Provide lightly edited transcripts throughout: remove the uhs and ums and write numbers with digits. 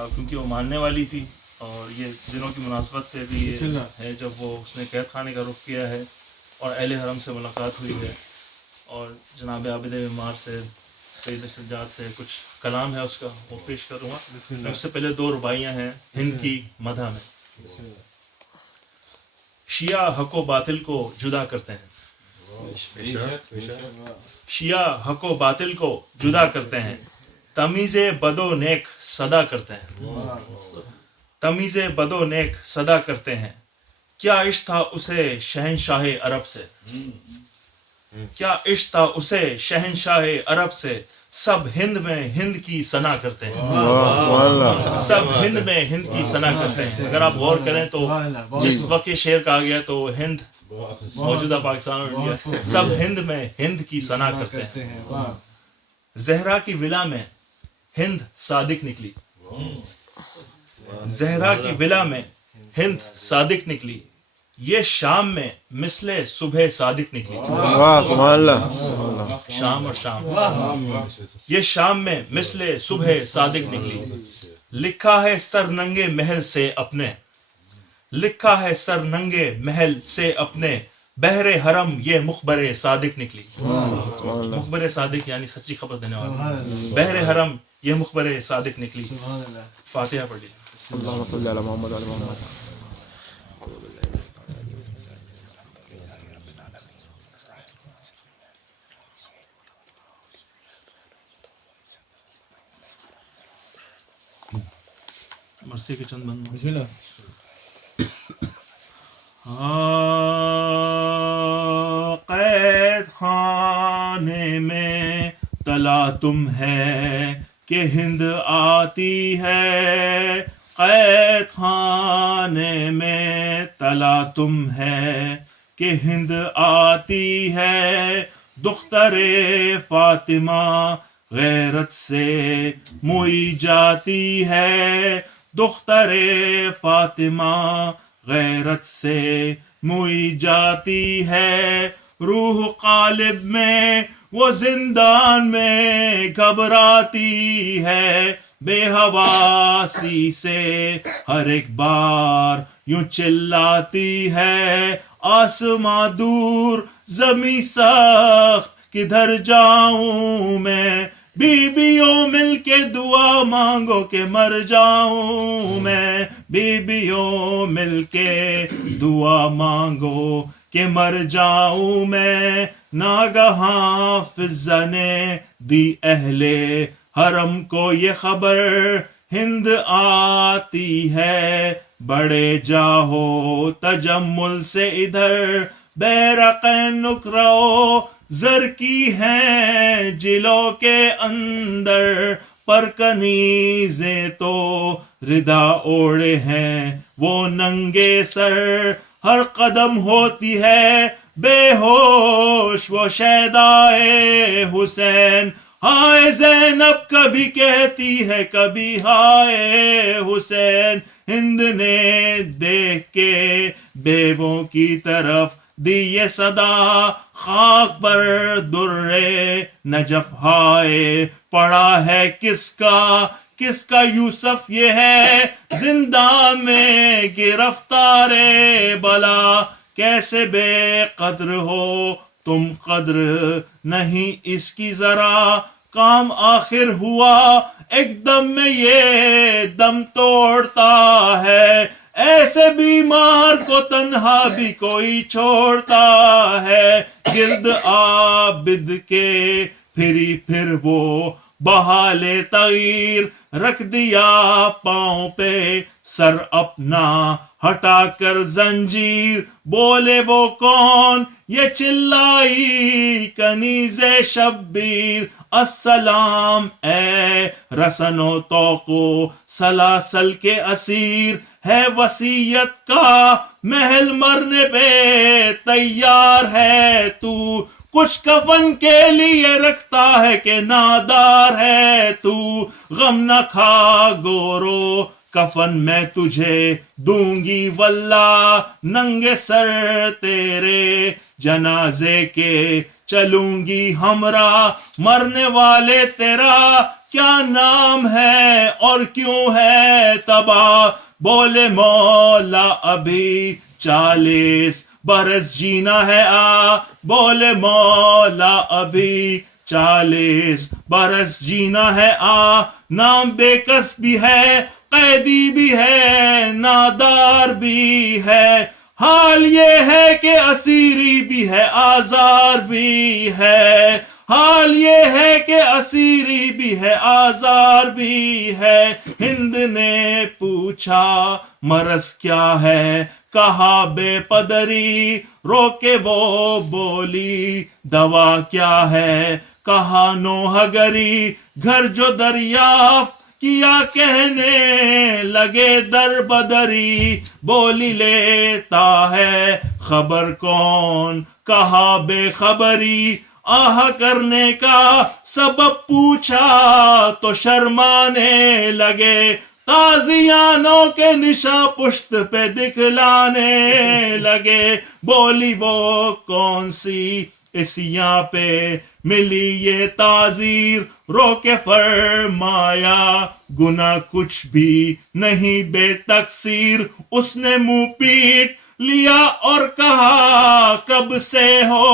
کیونکہ وہ ماننے والی تھی، اور یہ دنوں کی مناسبت سے بھی یہ ہے جب وہ اس نے قید خانے کا رخ کیا ہے اور اہل حرم سے ملاقات ہوئی ہے، اور جناب عابد معمار سے سید سجاد سے کچھ کلام ہے اس کا، وہ پیش کروں گا۔ اس سے پہلے 2 رباعیاں ہیں ہند کی مدح میں۔ شیعہ حق و باطل کو جدا کرتے ہیں، شیعہ حق و باطل کو جدا کرتے ہیں، تمیز بد و نیک صدا کرتے ہیں، تمیز بد و نیک صدا کرتے ہیں۔ کیا عشق تھا اسے شہنشاہ عرب سے، کیا عشق تھا اسے شہنشاہ عرب سے، سب ہند میں ہند کی ثنا کرتے ہیں، سب ہند میں ہند کی ثنا کرتے ہیں۔ اگر آپ غور کریں تو جس وقت یہ شعر کہا گیا تو ہند موجودہ پاکستان اور انڈیا، سب ہند میں ہند کی ثنا کرتے ہیں۔ زہرا کی ولا میں ہند صادق نکلی، زہرا کی ولا میں ہند صادق نکلی، یہ شام میں مثل صبح صادق نکلی، شام اور شام، یہ شام میں مثل صبح صادق نکلی۔ لکھا ہے سر ننگے محل سے اپنے، لکھا ہے سر ننگے محل سے اپنے، بحر حرم یہ مخبر صادق نکلی، مخبر صادق یعنی سچی خبر دینے والا، بحر حرم یہ مخبر صادق نکلی۔ فاتحہ پڑھ لیجیے۔ اللہم صلی علی محمد علی محمد۔ مرثیے کے چند بند۔ بسم اللہ۔ قید خانے میں تلاتم ہے کہ ہند آتی ہے، قید خانے میں تلاتم ہے کہ ہند آتی ہے، دختر فاطمہ غیرت سے موئی جاتی ہے، دختر فاطمہ غیرت سے موئی جاتی ہے، روح قالب میں وہ زندان میں گھبراتی ہے، بے حواسی سے ہر ایک بار یوں چلاتی ہے، آسماں دور زمیں سخت کدھر جاؤں میں، بیویوں مل کے دعا مانگو کہ مر جاؤں میں، بیویوں مل کے دعا مانگو کہ مر جاؤں میں۔ ناگہاں فضا نے دی اہل حرم کو یہ خبر، ہند آتی ہے، بڑے جاہو تجمل سے ادھر، بیرقیں نکرو زر کی ہیں جلو کے اندر، پر کنیزیں تو ردا اوڑے ہیں وہ ننگے سر، ہر قدم ہوتی ہے بے ہوش وہ شیدائے حسین، ہائے زینب کبھی کہتی ہے کبھی ہائے حسین، ہند نے دیکھ کے بیووں کی طرف دی یہ صدا، خاک پر درے نجف ہائے پڑا ہے کس کا، کس کا یوسف یہ ہے زندان میں گرفتار بلا، کیسے بے قدر ہو تم قدر نہیں اس کی ذرا، کام آخر ہوا ایک دم میں یہ دم توڑتا ہے، ایسے بیمار کو تنہا بھی کوئی چھوڑتا ہے، گرد عابد کے پھری پھر وہ بحال تغیر، رکھ دیا پاؤں پہ سر اپنا ہٹا کر زنجیر، بولے وہ کون یہ چلائی کنیز شبیر، السلام اے رسن و طوق و سلاسل کے اسیر، ہے وصیت کا محل مرنے پہ تیار ہے تو، کچھ کفن کے لیے رکھتا ہے کہ نادار ہے تو، غم نہ کھا گورو کفن میں تجھے دوں گی واللہ، ننگے سر تیرے جنازے کے چلوں گی ہمراہ مرنے والے تیرا کیا نام ہے اور کیوں ہے تباہ بولے مولا ابھی 40 برس جینا ہے بولے مولا ابھی 40 برس جینا ہے نام بے کس بھی ہے قیدی بھی ہے نادار بھی ہے حال یہ ہے کہ اسیری بھی ہے آزار بھی ہے حال یہ ہے کہ اسیری بھی ہے آزار بھی ہے ہند نے پوچھا مرض کیا ہے کہا بے پدری روکے وہ بولی دوا کیا ہے کہا نوح گری گھر جو دریافت کیا کہنے لگے در بدری بولی لیتا ہے خبر کون کہا بے خبری آہ کرنے کا سبب پوچھا تو شرمانے لگے تازیانوں کے نشاں پشت پہ دکھلانے لگے بولی وہ کون سی اسیاں پہ ملی یہ تعزیر رو کے فرمایا گناہ کچھ بھی نہیں بے تقصیر اس نے منہ پیٹ لیا اور کہا کب سے ہو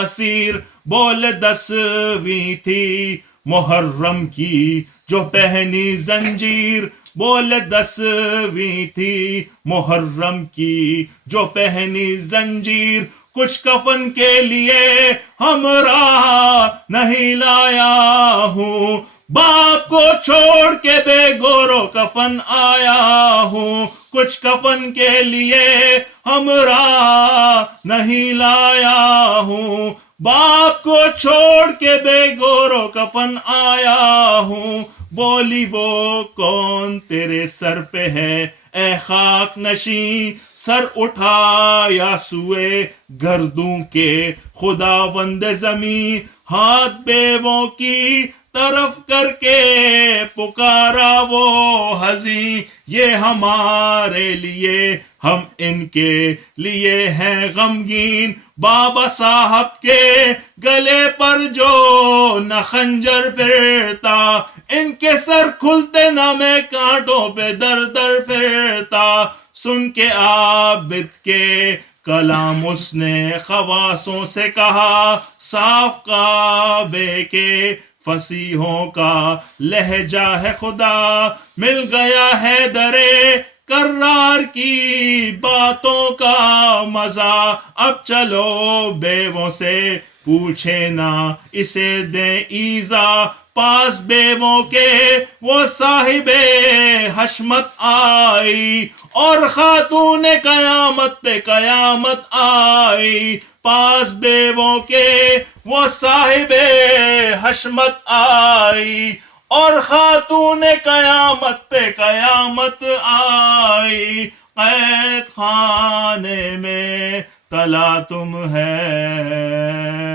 اسیر بولے 10ویں تھی محرم کی جو پہنی زنجیر بولے 10ویں تھی محرم کی جو پہنی زنجیر کچھ کفن کے لیے ہمراہ نہیں لایا ہوں باپ کو چھوڑ کے بے گورو کفن آیا ہوں کچھ کفن کے لیے ہمراہ نہیں لایا ہوں باپ کو چھوڑ کے بے گورو کفن آیا ہوں بولی وہ کون تیرے سر پہ ہے اے خاک نشیں سر اٹھایا سوئے گردوں کے خداوند زمیں ہاتھ بیووں کی طرف کر کے پکارا وہ حزیں یہ ہمارے لیے ہم ان کے لیے ہیں غمگین بابا صاحب کے گلے پر جو نہ خنجر پھرتا ان کے سر کھلتے نہ میں کانٹوں پہ در در پھرتا سن کے عابد کے کلام اس نے خواصوں سے کہا صاف کعبے کے فصیحوں کا لہجہ ہے خدا مل گیا ہے درے کرار کی باتوں کا مزہ اب چلو بیووں سے پوچھے نہ اسے دیں ایزا پاس بیووں کے وہ صاحب حشمت آئی اور خاتون قیامت پہ قیامت آئی پاس بیووں کے وہ صاحب حشمت آئی اور خاتون قیامت پہ قیامت آئی قید خانے میں تلا تم ہے